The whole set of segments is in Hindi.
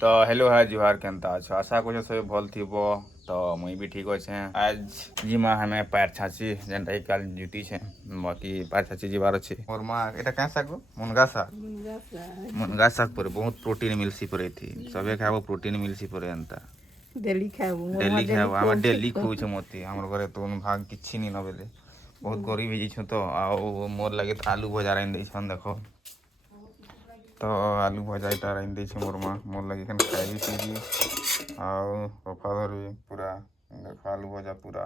तो हेलो हाय जुहार केनता अच्छे आशा कर सब भल थी तो मुई भी ठीक अच्छे आज जिमा हमें पैर छाची जेनटा कि काल जुटी छे बाकी पैर छाची जीवार अच्छे मोर माँ एटा क्या शाक मुनगा शाक मुनगा शाक पर बहुत प्रोटीन मिलसी पर थी सबे खाबो प्रोटीन मिलसी पर एंता डेली खाबो आम डेली खुचे मते हमर घरे तो भाग किछि नहीं न बेले बहुत गरीब हो छु तो आ मोर लगे तो आलू भजा राइन दै छन देखो तो आलू भजा इटा राइन दै छ मोर माँ मोर लगे खन खाई सीजी आउ कफा धरबी पूरा देख आलू भजा पूरा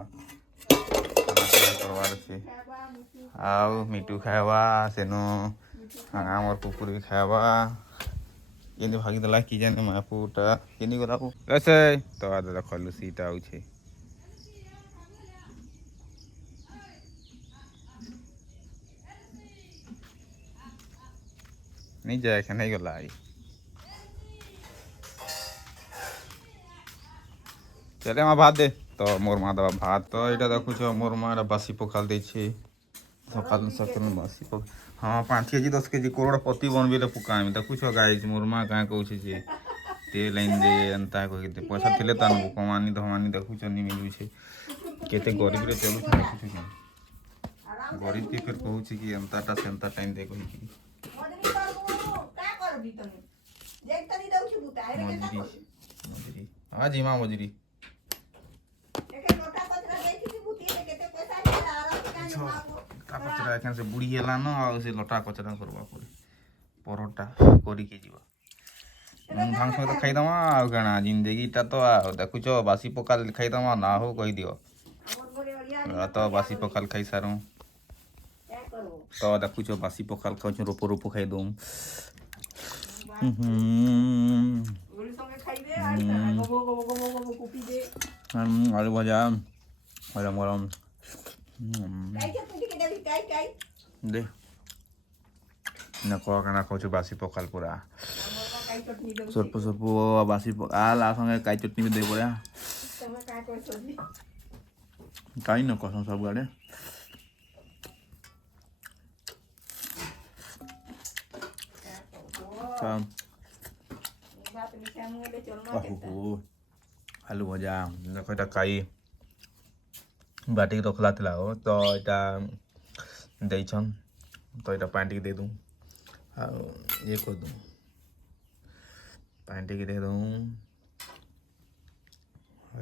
खाना पीना करवार छी आउ मिठू खावा सेनो मोर कुकुर भी खावा केनी भागी देला कि जाने मापुटा केनी गला कैसे तो आ दादा खलु सीटा आउछे नहीं जाए क्या नहीं गला आई चले माँ भात दे तो मोर माँ दबा भात तो यहाँ देखु मोर माँ बासी पखाल दे सकाल सकाल बासी पक हाँ 5 केजी 10 केजी करोड़पति बनबे पकामी देखु गाई मोर माँ क्या कौन से ते लाइन दे एंता कहते पैसा थे तानबो कमानी धमानी देखु नहीं मिलूचे केते गरीब रे चलु देखु गरीब के फिर कहूँ कि एंताटा सेंता टाइम दे कही मजरी हाँ जी माँ मजरी कचरा एखन से बुढ़ी है न से लटा कचरा करवा पड़े परोटा करके जीव भांग सहित खाईदमा आ क्या जिंदगीटा तो देखुच बासी पकाल खाईदमा ना हो कही दियो तो बासी पखाल खाई सारूँ तो देखुच बासी पखाल खाऊ रोपो रोपो खाई दूँ आलू भजा गरम गरम दे ना खाऊ बासी पखाल पूरा सर्प सर्प बासी पखाल संगे काई चटनी भी दे पड़ा कहीं न कसम सब गाड़े आलू भजा देख यहाँ कई बाटी रखला हो तो यहाँ देन तो यहाँ पानी दे दूँ ये कर दूँ पानी दे दूँ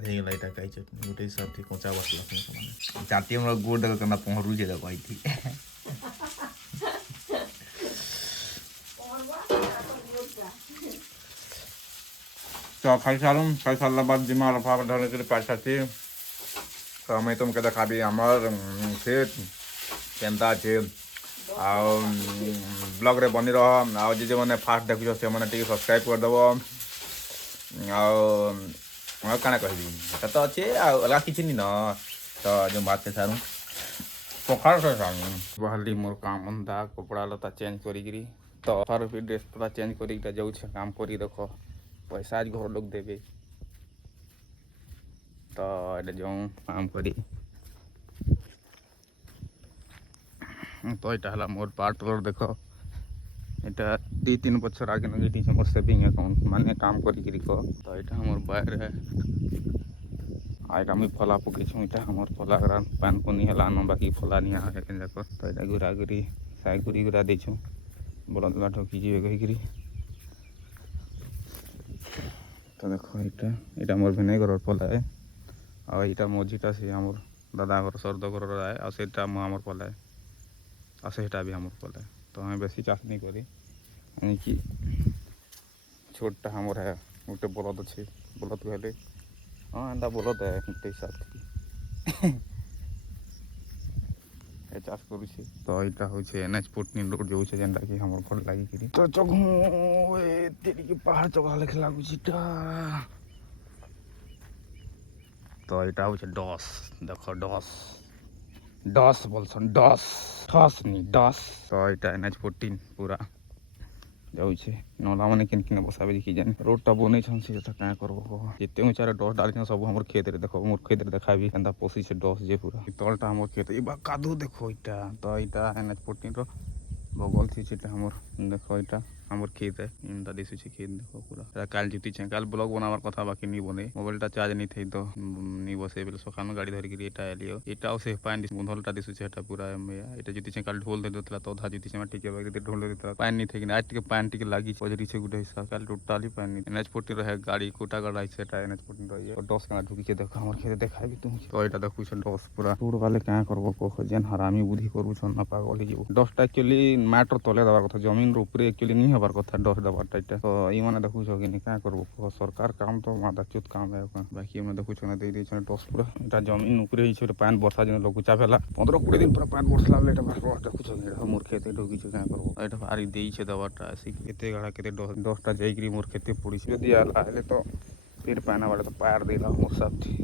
यहाँ कई चटनी गोटे सब थी कचा बसला चाटी मोर गोड़ देख करना पहरू जे कही थी तो खाई सारा बाद जिमा रफा धरने के लिए पैसा थी तो हमें तुमके देखा हमार खेत केन्ता अच्छे ब्लॉग रे बनी रह आ जे मैंने फास्ट देखुच से मैंने टी सब्सक्राइब करदेव आना कह तो अच्छे अलग किसी नहीं न तो जो बात से सारूँ पखाड़ से सारूँ बाहरी मोर काम अंधा कपड़ा लता चेंज करी तो हर ड्रेस पता चेंज कर जाऊँ काम कर देख पैसा आज घर लोग देवे तो ये जो काम करी तो यहाँ मोर पार्टनर देख यहाँ 2-3 बछर आगे लगे मोर सेविंग अकाउंट माने काम करी तो यहाँ मोर बाहर है आईटा मुई फला पकई यहाँ मोर फला पान पनी है न बाकी फला नहीं है जाक तो यहाँ घुरा घुरी साई घुरी घुरा देछूँ बलद बा ठकी जी कहीकि तो देखो यहाँ मोर भिनेगर फला है और यहाँ मझीटा से आमर दादा घर सर्द घर है और सेटा मोर फला है और सेटा भी आमर फला है तो हमें बेसी चाष नहीं करी कि छोटा हमर है गोटे बलद अच्छे बलद कहले हाँ एंता बलद है गोटे हिसाब चाष कर तो यहाँ हूँ NH14 रोड जो जेनटा कि हमर घर लगी तो चघू पहाड़ चढ़ा लेखे लगुच तो यहाँ हूँ डस देख डस बोलसन डस ठस नहीं डस तो यहाँ NH14 पूरा जाऊे नला मैंने किन किन बसाबे देखी जाने रोडटा बन से क्या करब जिते ऊँचारे डस डाल सब हमारे खेत देख मोर खेत देखा भी एंता पशि से डस जे पूरा तलटा हमार खेत कादू देख यहाँ तो यहाँ NH14 बगल थी हमर देख यहाँ हमर खेत है इनता दिशुचे खेत देखो पूरा काल जुतीचे काल ब्लॉग बनावार कथा बाकी नहीं बने मोबाइलटा चार्ज नहीं थई तो नहीं बसे बेले सकान गाड़ी धरिकी एटा एलियो एटाও से पानी बंधलटा दिशुचे एटा पूरा एटा जुतीचे काल ढोल दे देतला तो अधा जुतीचे मा टिके बाकी ढोल दे देतला पानी नहीं थई आज टिके पानी टिके लागी पजरी से गुडे हिसाब काल टोटली पानी एनएच 40 रहे गाड़ी कोटा गड़ाई से एटा एनएच 40 रही और 10 कना ढुकी के देखो हमर खेत देखाबी तुम तो एटा देखु छ 10 पूरा टूर वाले क्या करबो को जेन हरामी बुद्धि करू छ ना पागल जीव 10 टा एक्चुअली मैटर तले दबार कथा जमीन ऊपर एक्चुअली नहीं हबार कथा 10 दबार टाइटा तो ई माने देखु छ कि क्या करबो सरकार काम तो मादाचुत काम है बाकी हम देखु छ ना दे दे छ 10 पूरा एटा जमीन ऊपर ही छ पानी वर्षा दिन लोग चा भेला 15-20 दिन पूरा पानी वर्षा लागले एटा बार देखु छ मोर खेते ढुकी छ क्या करबो एटा भारी देई छ दबाटा ऐसे केते गाड़ा केते 10 टा जाईकरी मोर खेते पड़ी छ यदि आले तो फिर पाना वाले तो पैर देला मोर सब थी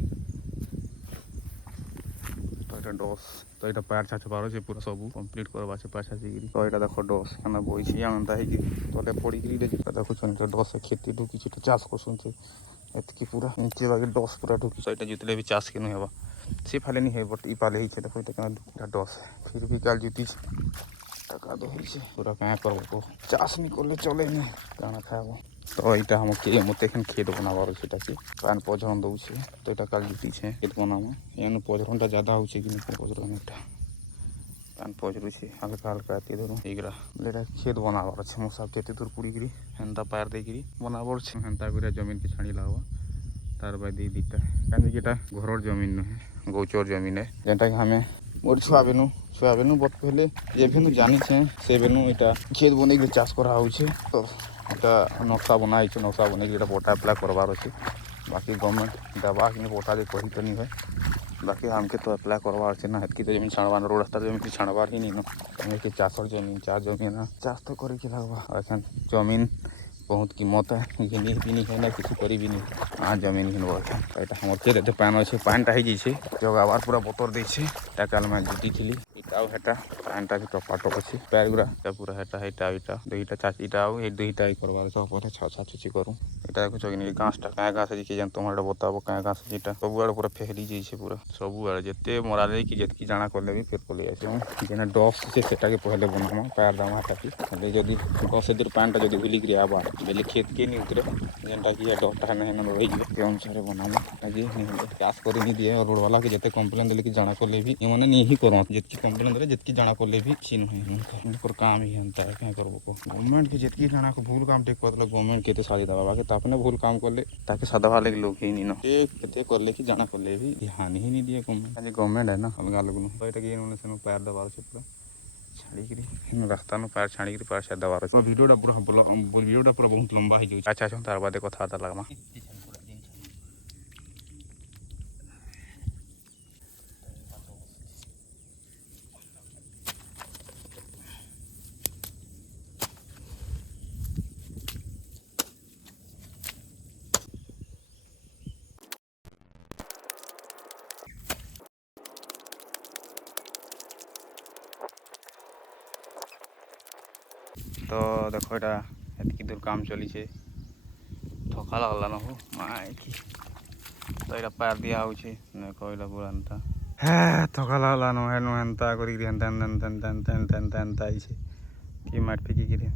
तो एटा डस तो एटा पैर छाछ पारो से पूरा सब कंप्लीट करबा से पाछा जिगिरी तो एटा देखो डस खाना बोई छी आनंदा है कि तले पड़ी गिरी देखो देखो छन तो डस से खेती ढुकी छी तो चाष को सुनছে एतकी पूरा नीचे बागे डस पूरा ढुकी छ एटा जितले भी चाष के न हेबा से फाले नहीं है बट ई पाले ही छ देखो एटा केना डस फिर भी काल जुती टाका दो ही से पूरा क्या करबो चाष नहीं करले चले नहीं काना खाबो तो यहाँ हम के मत एखन खेत बनाबार से पान पजरन दौचे तो यहाँ काल जुटी है खेत बनामा एन पजरनटा ज़्यादा हो कि पजरन एटा पान पजरू से हल्का हल्का एत धरो एगरा बोले खेत बनाबार अच्छे मो सब जेते दूर पुड़ी हेन्ता पैर देकरी बनाबार हेन्ता कर जमीन के छाड़ी लागवा तार बाद दीटा कहीं घर जमीन नुहे गौचर जमीन है जेनटा कि हमें मोर छुआ बेनु बत पहले ये भी जानी से बेनु यहाँ खेत बन चाष करा तो এটা নকশা বনাইছে নকশা বনাই এটা পটা এপ্লাই করবার আছে বাকি গভর্নমেंट दबा कि पटा दे कही तो नहीं है बाकी हमके तो अप्लाई करवार है ना हेतकी तो जमीन छाड़वा रोड रास्ता जमीन की छाड़वार ही नहीं ना हमें के चाषर जमीन चार जमीन है चाष तो करे के लगवा एखन जमीन बहुत कीमत है घिनी भी नहीं है ना किसी करी भी नहीं हाँ जमीन घिनब एटा हमर खेत पान अच्छे पानटा हो जाइए जगाबार पूरा बतर देता काल में जुटी थी इटाও हेटा पानटा भी टपाटप अच्छे पैर गुड़ा पूरा हेटा हेटा इटा दुईटा चाची इटाও ये दुईटा ही करवार सब छा छुची करूँ এটা দেখো कि घासटा क्या घास है जान तुम बताबो क्या घास है सब आड़े पूरा फेहली जाइए पूरा सब आड़े जिते मराले कि जितकी जाना कले भी फेर कले आस जेना डस से सेटा के पहले बनामा पैर दामा ताकि जदि 10 दिन पानटा जदि भूलिक आवा बेले खेत के नहीं उतरे जेनटा कि डसटा नहीं रही के अनुसार बनामा आगे चाष कर नहीं दिए और रोड वाला के जिते कंप्लेन देले कि जाना कले भी ये नहीं ही करो जितकी कंप्लेन देले जितकी जाना कले भी छी नहीं काम ही होता है क्या करबो गवर्नमेंट के जितकी जाना को भूल काम ठीक कर गवर्नमेंट के सारी दबा बाकी अपने भूल काम कर ले ताकि सादा वाले लोग ही नहीं ना एक कर ले कि जाना कर ले भी ध्यान ही नहीं दिए गवर्नमेंट है ना अलग लोग से पैर दबा पूरा छाड़ी रास्ता न पैर छाड़ी पैर से दबा वीडियोटा पूरा बहुत लंबा हो जाए अच्छा अच्छा तार बादे कथा लगमा तो देखो एतकी दूर काम चली थका लगला न हो माई की तो यहाँ पैर दिया देखो यहाँ पूरा एंता थका लगला नु हेन्ता कि मार फेंकी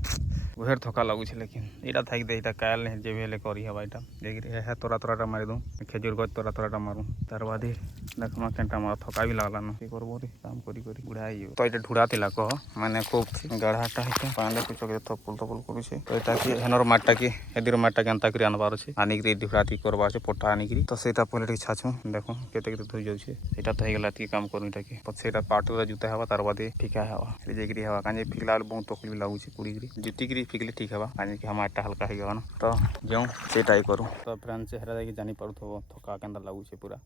उहेर थका लगुचे लेकिन यहाँ थक दे काल नहीं जे भी करी हवा यहाँ देख है तोरा तोराटा मारी दूँ खेजूर गज तोराटा मारूँ तार बाद देखना केनटा मार थका भी लगला न करबो रे काम करी बुढ़ाई तो ये ढुड़ा तिला कह मैंने खूब गढ़ाटा है पानी कुछ थपुल थपुल करुचे तो यहाँ कि हेनर माटा की हेदीर माटा के एंता कर आनबार अच्छे आनिक ढुड़ा ती करबार अच्छे पट्टा आनिक तो सहीटा पहले छाछू देखो केते धोई जाऊे यहाँ तो होगा ये काम करूँ इटा से पाटूरा जुता हवा तार बाद ठिका हवा जाकि हवा कहीं फिकला बहुत तकलीफ लगुचे पुड़ी जुटी फिकले ठीक हवा कहीं कि हमारा हल्का हो गया ना तो जो सेटा ही करूँ तो फ्रेंड से हेरा जानी पार थका के लगुचे पूरा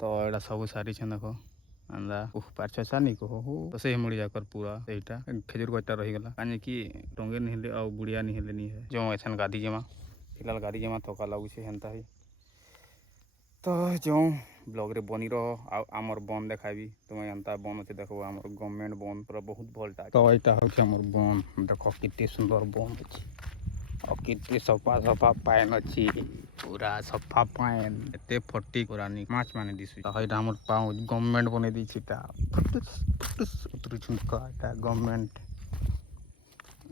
तो यहाँ सब सारी देखो अंदा पार छा नहीं कहो तो से मुड़ी जाकर पूरा सहीटा खेजूर गजटा रहीगला कहीं कि टंगे नहीं और बुढ़िया नहीं नहीं है जो एछन गादी जमा फिलहाल गादी जमा थका लगुचे हेन्ता ही तो जो ब्लॉग रे बनी रहो आमर बन देखाबी तुम एंता बन अच्छे देखो आमर गवर्नमेंट बन पूरा बहुत भलटा तो यहाँ हूँ बन देख के सुंदर बन अच्छी और कितने सफा सफा पान अच्छी पूरा सफा पान एते फटी पूरा माछ माने दिशु हमर पाँव गवर्नमेंट बने दी उतरी छुका गवर्नमेंट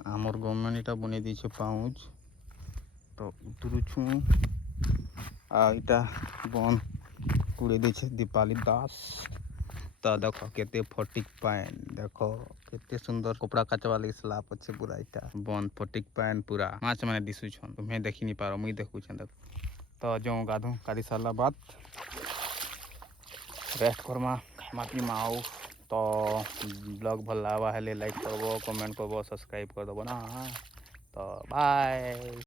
आमर गवर्नमेंट इटा बने दी पाउच तो उतरुछु आईटा बन कुड़े दी दीपाली दास तो देख केते फटिक पैन देख केते सुंदर कपड़ा काचवा लगी स्लाप अच्छे पूरा इटा बन फटिक पैन पूरा माछ मैंने दिशु छन तुम्हें देखी नहीं पारो मुई देखु छन देख तो जो गाधो काढ़ी सारा बाद रेस्ट करमा खामा पीमा आउ तो ब्लॉग भल लावा हेले लाइक करबो कमेंट करबो सब्सक्राइब कर दबो ना तो बाय।